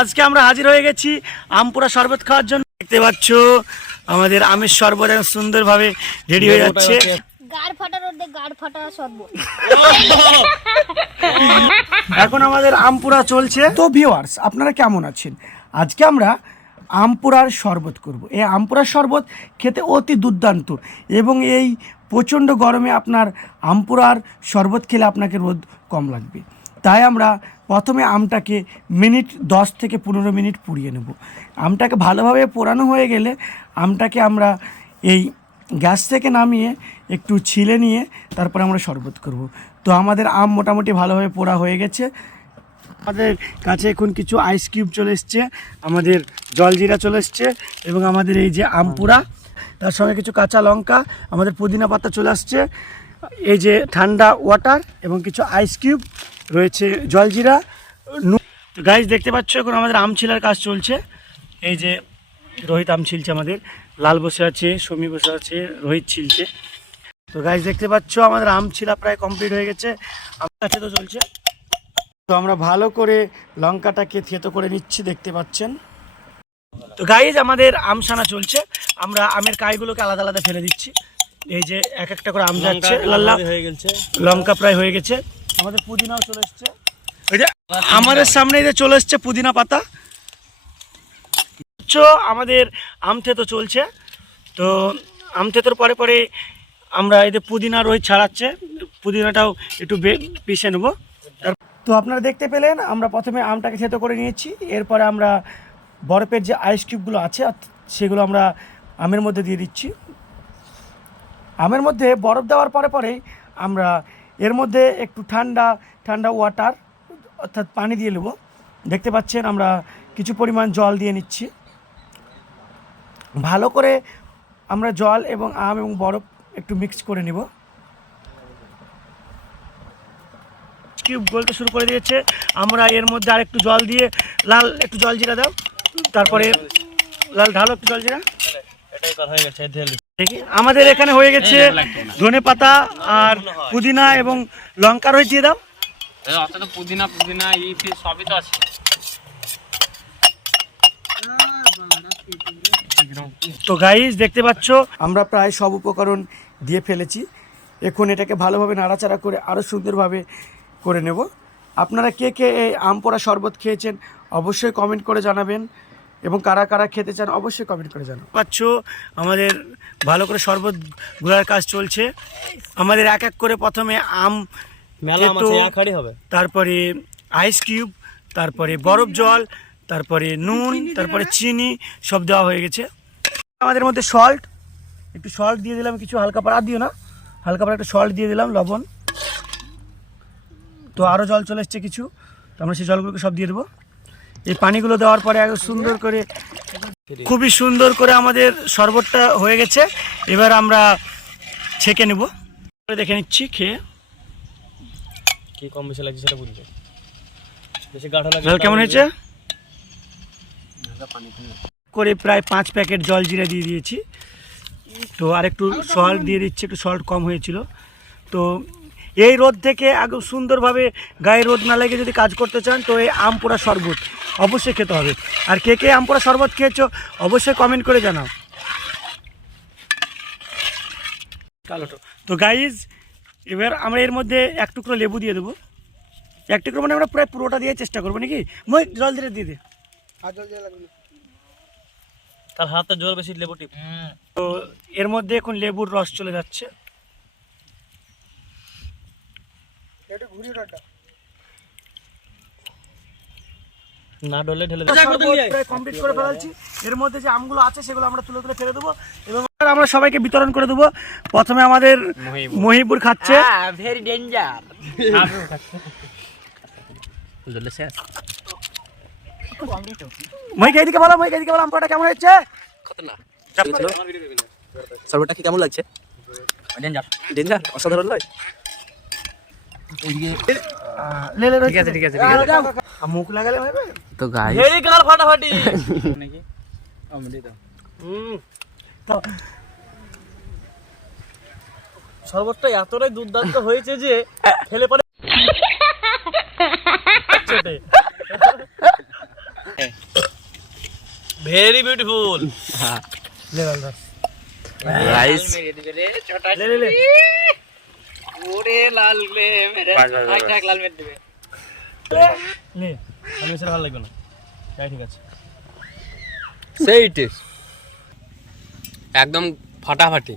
আজকে আমরা হাজির হয়ে গেছি আমপুরা শরবত খাওয়ার জন্য। দেখতে পাচ্ছ আমাদের আমের শরবত সুন্দরভাবে রেডি হয়ে যাচ্ছে। এখন আমাদের আমপুরা চলছে। তো ভিউয়ার্স আপনারা কেমন আছেন? আজকে আমরা আমপুরার শরবত করব। এই আমপুরার শরবত খেতে অতি দুর্দান্ত এবং এই প্রচণ্ড গরমে আপনার আমপুরার শরবত খেলে আপনাকে রোদ কম লাগবে। তাই আমরা প্রথমে আমটাকে মিনিট দশ থেকে পনেরো মিনিট পুড়িয়ে নেব। আমটাকে ভালোভাবে পোড়ানো হয়ে গেলে আমটাকে আমরা এই গ্যাস থেকে নামিয়ে একটু ছিলে নিয়ে তারপরে আমরা শরবত করব। তো আমাদের আম মোটামুটি ভালোভাবে পোড়া হয়ে গেছে। আমাদের কাছে এখন কিছু আইস কিউব চলে এসছে, আমাদের জলজিরা চলে এসছে এবং আমাদের এই যে আম পোড়া, তার সঙ্গে কিছু কাঁচা লঙ্কা, আমাদের পুদিনা পাতা চলে আসছে, এই যে ঠান্ডা ওয়াটার এবং কিছু আইস কিউব রয়েছে জলজিরা। তো গাইজ দেখতে পাচ্ছ এখন আমাদের আম ছিলার কাজ চলছে। এই যে রোহিত আম ছিলছে আমাদের লাল বসে আছে সমী বসে আছে রোহিত ছিলছে। তো গাইজ দেখতে পাচ্ছ আমাদের আম ছিলা প্রায় কমপ্লিট হয়ে গেছে। আমার কাছে তো চলছে। তো আমরা ভালো করে লঙ্কাটাকে থেতো করে নিচ্ছি দেখতে পাচ্ছেন। তো গাইজ আমাদের আম সানা চলছে। আমরা আমের কাইগুলোকে আলাদা আলাদা ফেলে দিচ্ছি। এই যে এক একটা করে আম যাচ্ছে। লাল্লা হয়ে গেছে। লঙ্কা প্রায় হয়ে গেছে। আমাদের পুদিনাও চলে এসছে। আমাদের সামনে এই যে চলে এসছে পুদিনা পাতা। আমাদের আম থেতো চলছে। তো আম থেতোর পরে পরে আমরা এই যে পুদিনা রোহিত ছাড়াচ্ছে। পুদিনাটাও একটু বে- পিষে নেব। তো আপনারা দেখতে পেলেন আমরা প্রথমে আমটাকে থেতো করে নিয়েছি। এরপরে আমরা বরফের যে আইস কিউবগুলো আছে সেগুলো আমরা আমের মধ্যে দিয়ে দিচ্ছি। আমের মধ্যে বরফ দেওয়ার পরে পরেই আমরা এর মধ্যে একটু ঠান্ডা ঠান্ডা ওয়াটার অর্থাৎ পানি দিয়ে নেব। দেখতে পাচ্ছেন আমরা কিছু পরিমাণ জল দিয়ে নিচ্ছি। ভালো করে আমরা জল এবং আম এবং বরফ একটু মিক্স করে নেব। কিউব গলতে শুরু করে দিয়েছে। আমরা এর মধ্যে আর একটু জল দিয়ে, লাল একটু জল জিরা দাও। তারপরে লাল, ঢালো একটু জল জিরা এটাই কথা হয়ে গেছে আমাদের এখানে হয়ে গেছে ধনে পাতা আর পুদিনা এবং লঙ্কা রয়ে দিয়ে দাও। অত পুদিনা পুদিনা সবই তো আছে। তো গাইজ দেখতে পাচ্ছ আমরা প্রায় সব উপকরণ দিয়ে ফেলেছি। এখন এটাকে ভালোভাবে নাড়াচাড়া করে আরও সুন্দরভাবে করে নেব। আপনারা কে কে এই আম পোড়া শরবত খেয়েছেন অবশ্যই কমেন্ট করে জানাবেন। এবং কারা কারা খেতে চান অবশ্যই কমেন্ট করে জানাবেন পাচ্ছ আমাদের ভালো করে শরবতগুলার কাজ চলছে। আমাদের এক এক করে প্রথমে আম হবে। তারপরে আইস কিউব তারপরে বরফ জল তারপরে নুন তারপরে চিনি সব দেওয়া হয়ে গেছে। আমাদের মধ্যে সল্ট একটু সল্ট দিয়ে দিলাম কিছু হালকা পাড়া দিও না। হালকা পাড়া একটু সল্ট দিয়ে দিলাম লবণ। তো আরও জল চলে এসছে কিছু। তো আমরা সেই জলগুলোকে সব দিয়ে দেবো। এই পানিগুলো দেওয়ার পরে একদম সুন্দর করে খুবই সুন্দর করে আমাদের শরবতটা হয়ে গেছে। এবার আমরা ছেঁকে নেব। দেখে নিচ্ছি খেয়ে। কি কম বেশি লাগছে সেটা বুঝবে বেশি গাঢ় লাগে জল কেমন হয়েছে? করে প্রায় পাঁচ প্যাকেট জল জিরা দিয়ে দিয়েছি। তো আর একটু সল্ট দিয়ে দিচ্ছি একটু সল্ট কম হয়েছিল। তো এই রোদ থেকে একদম সুন্দরভাবে গায়ে রোদ না লেগে যদি কাজ করতে চান তো এই আম পোড়া শরবত অবশ্যই খেতে হবে। আর কে কে আম পোড়া শরবত খেয়েছো অবশ্যই কমেন্ট করে জানাও। কালোটো তো গাইজ এবার আমরা এর মধ্যে এক টুকরো লেবু দিয়ে দেবো। এক টুকরো মানে আমরা প্রায় পুরোটা দিয়ে চেষ্টা করব নাকি? মই জল দিয়ে দিয়ে দে। তার হাতে জোর বেশি লেবু টিপ। তো এর মধ্যে এখন লেবুর রস চলে যাচ্ছে। না ডলে ঢেলে প্রায় কমপ্লিট করে ফেলাচ্ছি এর মধ্যে যে আমগুলো আছে সেগুলো আমরা তুলে তুলে ফেলে দেবো। এবং আমরা সবাইকে বিতরণ করে দেবো। প্রথমে আমাদের মহিপুর খাচ্ছে। ভেরি ডেঞ্জার জলে শেষ মহিকে এদিকে বলো মহিকে এদিকে বলো আমটা কেমন হচ্ছে সর্বটা কি কেমন লাগছে? ডেঞ্জার ডেঞ্জার অসাধারণ নয়? ঠিক আছে, ঠিক আছে, ঠিক আর আছে। দাও। আর মুখ লাগালে তো গাই ভেরি গাল ফাটাফাটি। নাকি? তো শরবতটা এতটাই দুর্দান্ত হয়েছে যে খেলে পরে ভেরি বিউটিফুল লে লে লে। নে আমি সেটা ভালো লাগবে না। তাই ঠিক আছে। সেই টেস্ট। একদম ফাটাফাটি।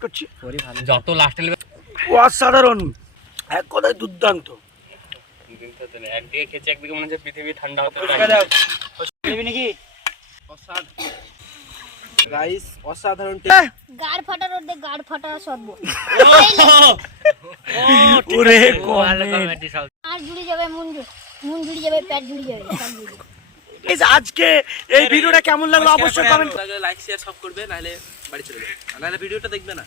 করছি। যত লাস্টে অসাধারণ। এক কথায় দুর্দান্ত। একদিকে খেয়েছি একদিকে মনে হচ্ছে পৃথিবী ঠান্ডা হতে রাইস অসাধারণ গাড় ফাটার দে গাড় ফাটা সর্ব। ওরে কমেডি আর জুড়ে যাবে মন মন জুড়ে যাবে পেট জুড়ি। যাবে যে আজকে এই ভিডিওটা কেমন লাগল? অবশ্যই কমেন্ট লাইক শেয়ার সব করবে নাহলে বাড়ি চলে যাবে। নাহলে ভিডিওটা দেখবে না।